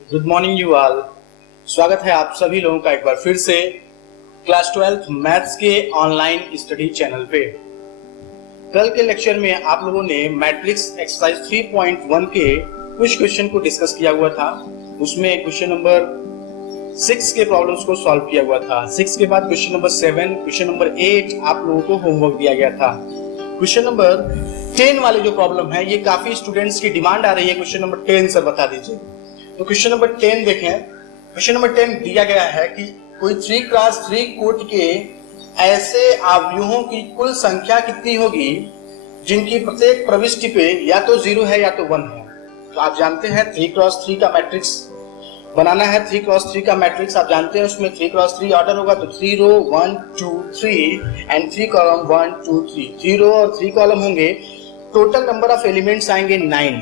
Good morning you all. स्वागत है आप सभी लोगों का एक बार फिर से क्लास 12th मैथ्स के ऑनलाइन स्टडी चैनल पे। कल के लेक्चर में आप लोगों ने मैट्रिक्स एक्सरसाइज 3.1 के कुछ क्वेश्चन को डिस्कस किया हुआ था। उसमें क्वेश्चन नंबर 6 के प्रॉब्लम्स को सॉल्व किया हुआ था। 6 के बाद क्वेश्चन नंबर 7, क्वेश्चन नंबर 8 आप लोगों को होमवर्क दिया गया था। क्वेश्चन नंबर 10 वाले जो प्रॉब्लम है, ये काफी स्टूडेंट्स की डिमांड आ रही है। क्वेश्चन नंबर 10 सर बता दीजिए। तो क्वेश्चन नंबर 10 देखें। क्वेश्चन नंबर 10 दिया गया है कि कोई 3x3 कोट के ऐसे अवयवों की कुल संख्या कितनी होगी जिनकी प्रत्येक प्रविष्टि पे या तो 0 है या तो 1 है। तो आप जानते हैं 3x3 का मैट्रिक्स बनाना है। 3x3 का मैट्रिक्स आप जानते हैं, उसमें 3x3 ऑर्डर होगा तो 3 रो 1 2 3 एंड 3 कॉलम 1 2 3। 3 रो और 3 कॉलम होंगे। टोटल नंबर ऑफ एलिमेंट्स आएंगे 9।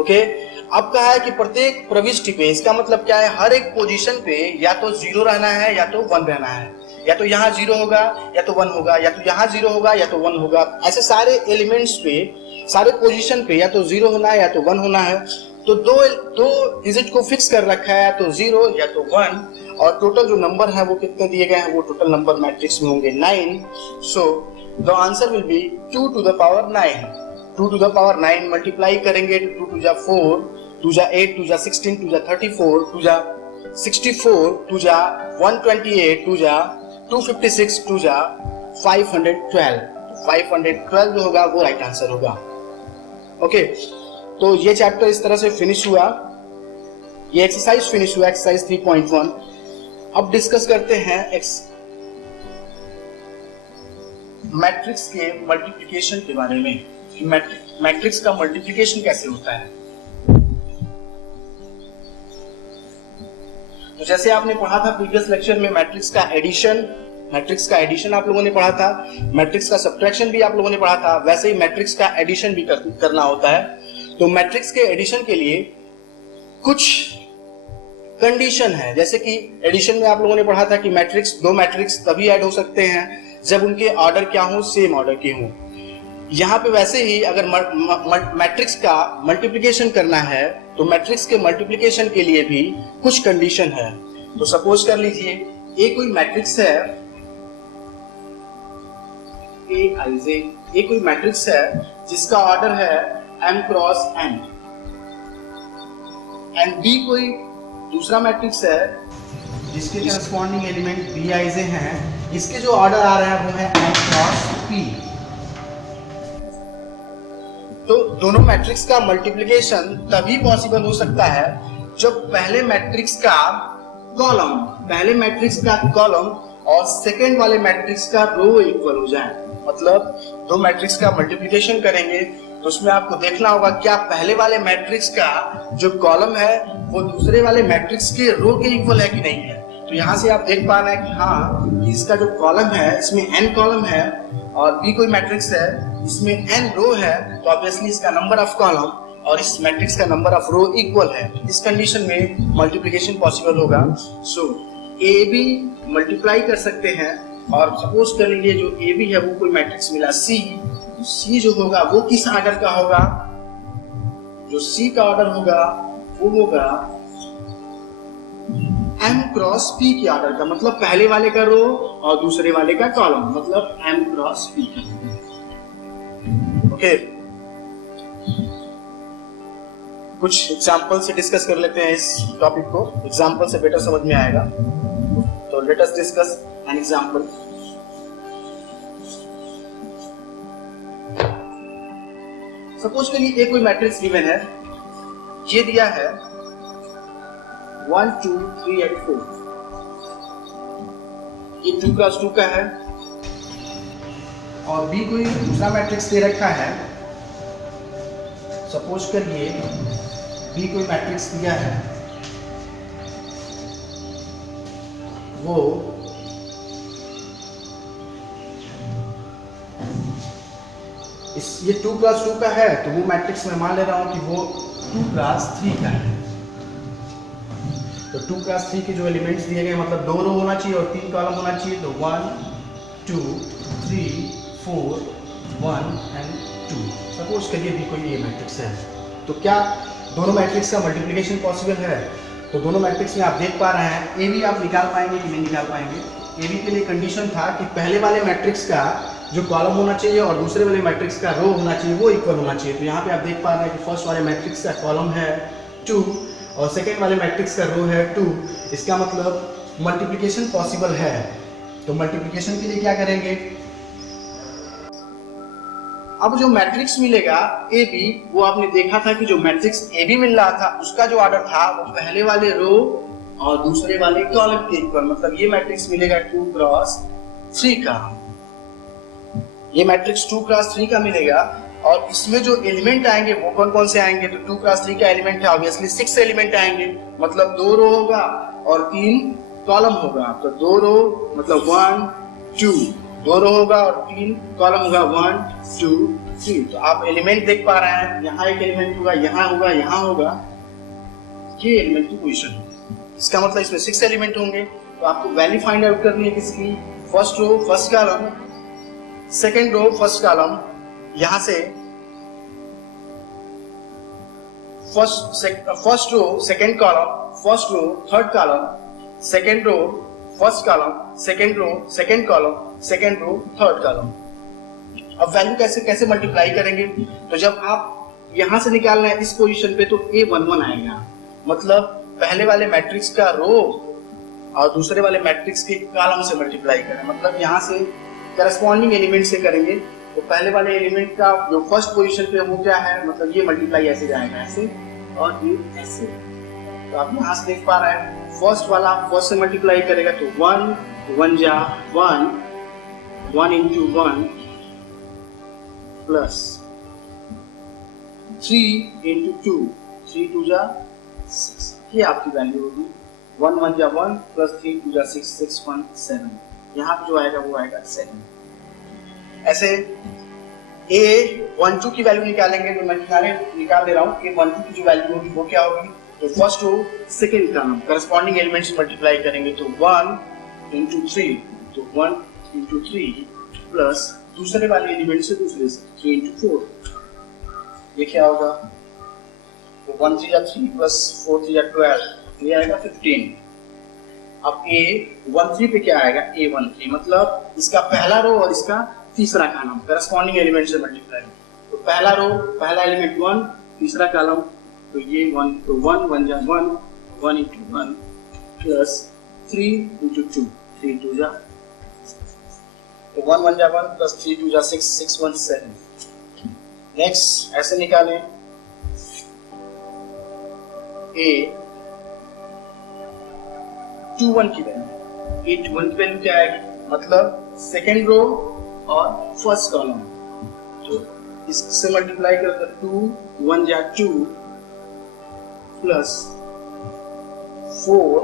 ओके, अब कहा है कि प्रत्येक प्रविष्टि पे, इसका मतलब क्या है, हर एक पोजीशन पे या तो 0 रहना है या तो 1 रहना है। या तो यहाँ 0 होगा या तो 1 होगा, या तो यहाँ 0 होगा या तो 1 होगा। ऐसे सारे एलिमेंट्स पे, सारे पोजीशन पे या तो 0 होना है या तो 1 होना है। तो दो डिजिट को फिक्स कर रखा है, या तो 0 या तो 1। और टोटल जो नंबर है वो कितने दिए गए हैं, वो टोटल नंबर मैट्रिक्स में होंगे 9। So the answer will be 2 to the power 9। 2 to the power 9 multiply करेंगे तो 2 to the 4, 2 जा 8, 2 जा 16, 2 जा 34, 2 जा 64, 2 जा 128, 2 जा 256, 2 जा 512। 512 जो होगा वो राइट आंसर होगा। ओके, तो ये चैप्टर इस तरह से फिनिश हुआ, ये एक्सरसाइज फिनिश हुआ, एक्सरसाइज 3.1। अब डिस्कस करते हैं मैट्रिक्स के मल्टीप्लिकेशन के बारे में। मैट्रिक्स का मल्टीप्लिकेशन कैसे होता है। तो जैसे आपने पढ़ा था प्रीवियस लेक्चर में, मैट्रिक्स का एडिशन आप लोगों ने पढ़ा था, मैट्रिक्स का सब्ट्रैक्शन भी आप लोगों ने पढ़ा था। वैसे ही मैट्रिक्स का एडिशन भी करना होता है। तो मैट्रिक्स के एडिशन के लिए कुछ कंडीशन है। जैसे कि एडिशन में आप लोगों ने पढ़ा था कि दो मैट्रिक्स तभी ऐड हो सकते हैं जब उनके ऑर्डर क्या हो, सेम ऑर्डर के हो। यहाँ पे वैसे ही अगर मैट्रिक्स का मल्टीप्लिकेशन करना है तो मैट्रिक्स के मल्टीप्लिकेशन के लिए भी कुछ कंडीशन है। तो सपोज कर लीजिए, ये कोई मैट्रिक्स है ये कोई मैट्रिक्स है जिसका ऑर्डर है m cross n। And B कोई दूसरा मैट्रिक्स है जिसके करस्पॉन्डिंग एलिमेंट Bij हैं। इसके जो ऑर्डर आ रहा है वो है m क्रॉस p। तो दोनों मैट्रिक्स का मल्टीप्लिकेशन तभी पॉसिबल हो सकता है जब पहले मैट्रिक्स का कॉलम और सेकेंड वाले मैट्रिक्स का रो इक्वल हो जाए। मतलब दो मैट्रिक्स का मल्टीप्लिकेशन करेंगे तो उसमें आपको देखना होगा क्या पहले वाले मैट्रिक्स का जो कॉलम है वो दूसरे वाले मैट्रिक्स के रो के इक्वल है कि नहीं है। तो यहाँ से आप देख पा रहे हैं कि हाँ, कि इसका जो कॉलम है इसमें n कॉलम है और बी कोई मैट्रिक्स है इसमें n रो है, तो ऑब्वियसली इसका नंबर ऑफ कॉलम और इस मैट्रिक्स का नंबर ऑफ रो इक्वल है। इस कंडीशन में मल्टीप्लिकेशन पॉसिबल होगा। सो ए बी मल्टीप्लाई कर सकते हैं। और सपोज कर लीजिए जो ए बी है वो कोई मैट्रिक्स मिला सी जो होगा वो किस ऑर्डर का होगा, जो सी का ऑर्डर होगा वो होगा m क्रॉस p के ऑर्डर का। मतलब पहले वाले का रो और दूसरे वाले का कॉलम, मतलब m क्रॉस p का। ओके, कुछ एग्जांपल से डिस्कस कर लेते हैं इस टॉपिक को। एग्जांपल से बेटर समझ में आएगा। तो let us discuss an example. Suppose करिए एक कोई मैट्रिक्स गिवन है, ये दिया है 1 2 3 and 4। ये 2x2 का है और बी कोई दूसरा मैट्रिक्स दे रखा है। सपोज करिए बी कोई मैट्रिक्स दिया है, वो ये 2x2 का है, तो वो मैट्रिक्स मैं मान ले रहा हूं कि वो 2x3 का है। तो 2x3 के जो एलिमेंट्स दिए गए, मतलब 2 रो होना चाहिए और 3 कॉलम होना चाहिए। तो 1 2 3 4 1 and 2। सपोज करिए भी कोई ये मैट्रिक्स है, तो क्या दोनों मैट्रिक्स का मल्टीप्लिकेशन पॉसिबल है, तो दोनों मैट्रिक्स में आप देख पा रहे हैं ए भी आप निकाल पाएंगे कि नहीं निकाल पाएंगे। ए बी के लिए कंडीशन था कि पहले वाले मैट्रिक्स का जो कॉलम होना चाहिए और दूसरे वाले मैट्रिक्स का रो होना चाहिए वो इक्वल होना चाहिए। तो यहाँ पे आप देख पा रहे हैं कि फर्स्ट वाले मैट्रिक्स का कॉलम है 2 और सेकेंड वाले मैट्रिक्स का रो है 2। इसका मतलब मल्टीप्लिकेशन पॉसिबल है। तो मल्टीप्लिकेशन के लिए क्या करेंगे, अब जो मैट्रिक्स मिलेगा ए बी, वो आपने देखा था कि जो मैट्रिक्स ए बी मिल रहा था उसका जो ऑर्डर था वो पहले वाले रो और दूसरे वाले कॉलम के इक्वल, मतलब ये मैट्रिक्स मिलेगा 2 क्रॉस 3 का, ये मैट्रिक्स 2 क्रॉस 3 का मिलेगा। और इसमें जो एलिमेंट आएंगे वो कौन कौन से आएंगे, तो 2 क्रॉस 3 का एलिमेंट है ऑब्वियसली 6 एलिमेंट आएंगे, मतलब 2 रो होगा और 3 कॉलम होगा। तो 2 रो मतलब 1 2, 2 रो होगा और 3 कॉलम होगा 1 2 3। तो आप एलिमेंट देख पा रहे हैं, यहाँ एक एलिमेंट होगा, यहाँ होगा, यहाँ होगा, ये एलिमेंट की पोजीशन है। इसका मतलब इसमें 6 एलिमेंट होंगे। तो आपको वैल्यू फाइंड आउट करनी है किसकी, first row first column, second row first column, यहां से first row second column, first row third column, second row first column, second row second column, second row third column. अब value कैसे कैसे multiply करेंगे, तो जब आप यहां से निकालना है इस पोजीशन पे तो A11 आएगा, मतलब पहले वाले मैट्रिक्स का रो और दूसरे वाले मैट्रिक्स के कॉलम से मल्टीप्लाई करें, मतलब यहाँ से करस्पॉन्डिंग एलिमेंट से करेंगे। तो पहले वाले एलिमेंट का जो फर्स्ट पोजीशन पे वो क्या है, मतलब ये मल्टीप्लाई ऐसे जाएगा, ऐसे और ये ऐसे। तो आप यहाँ से देख पा रहे हैं फर्स्ट वाला फर्स्ट से मल्टीप्लाई करेगा तो 1 1 जा 1 1 into 1 प्लस 3 into 2 3 2 जा 6, ये आपकी वैल्यू होगी। 1 1 जा 1 प्लस 3 2 जा 6 6 1 7, यहाँ पे जो आएगा वो आएगा 7। ऐसे A12 की वैल्यू निकालेंगे, तो मैं निकाल दे रहा हूँ। A12 की जो वैल्यू होगी वो क्या होगी, तो first row second column corresponding element से मल्टीप्लाई करेंगे तो 1 into 3, तो 1 into 3 प्लस दूसरे वाले एलिमेंट से दूसरे से 3 into 4, ये क्या होगा, तो 1 3 जा 3 प्लस 4 3 जा 12, ये आएगा 15। अब A13 पे क्या आएगा, A13 मतलब इसका पहला रो और इसका तीसरा कॉलम करस्पॉन्डिंग एलिमेंट से मल्टीप्लाई। तो पहला रो पहला एलिमेंट 1, तीसरा कॉलम तो ये 1, तो 1 1 जा 1 1 into 1 प्लस 3 into 2 3 2 जा, तो 1 1 जा 1 प्लस 3 2 जा 6 6 1 7। नेक्स्ट ऐसे निकालें A21 की वैल्यू, A21 की वैल्यू क्या आएगी, मतलब सेकेंड रो और फर्स्ट कॉलम, तो इससे मल्टीप्लाई करते 2 1 जा 2 प्लस 4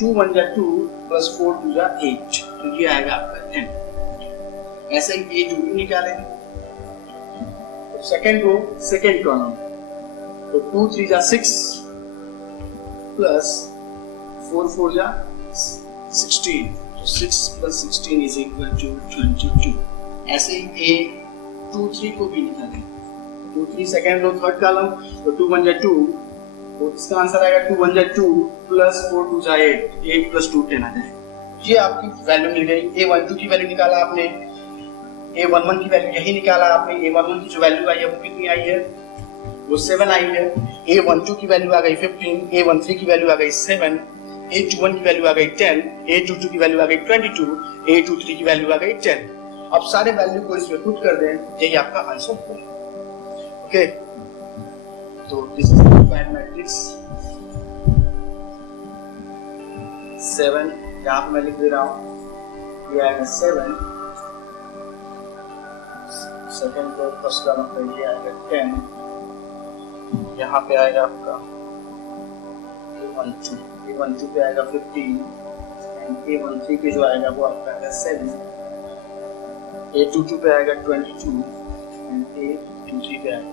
2 1 जा 2 प्लस 4 2 जा 8, तो ये आएगा आपका 10। ऐसे ही A22 निकालेंगे, तो सेकेंड रो सेकेंड कॉलम, तो 2 3 जा 6 प्लस 4 4 जा 16, तो 6 प्लस 16 इज इक्वल टू 22। ऐसे ही A23 को भी निकालें, 2 3 सेकेंड रो थर्ड कॉलम, तो 2 1 जा 2, तो इसका आंसर आएगा 2 1 जा 2 प्लस 4 2 जा 8, 8 प्लस 2 10 आ जाएगा। ये आपकी वैल्यू मिल गई। A12 की वैल्यू निकाला आपने, A11 की वैल्यू यही निकाला आपने। A11 की जो वैल्यू आई है वो कितनी आई है, वो 7 आई है। A12 की वैल्यू आ गई 15, A13 की वैल्यू आ गई 7, A21 की वैल्यू आ गई 10, A22 की वैल्यू आ गई 22, A23 की वैल्यू आ गई 10। अब सारे वैल्यू को इसमें पुट कर दें, यही आपका आंसर होगा। ओके, तो this is the required matrix 7, यहाँ पे मैं लिख दे रहा हूँ, ये आएगा 7, सेकेंड रो फर्स्ट कॉलम पे ये आएगा 10, यहाँ पे आएगा आपका A12 पे आएगा 15, एंड A13 पे जो आएगा वो आपका आएगा 7, A22 पे आएगा 22, एंड A23 पे आएगा।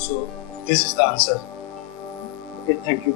So this is the answer. Okay, thank you.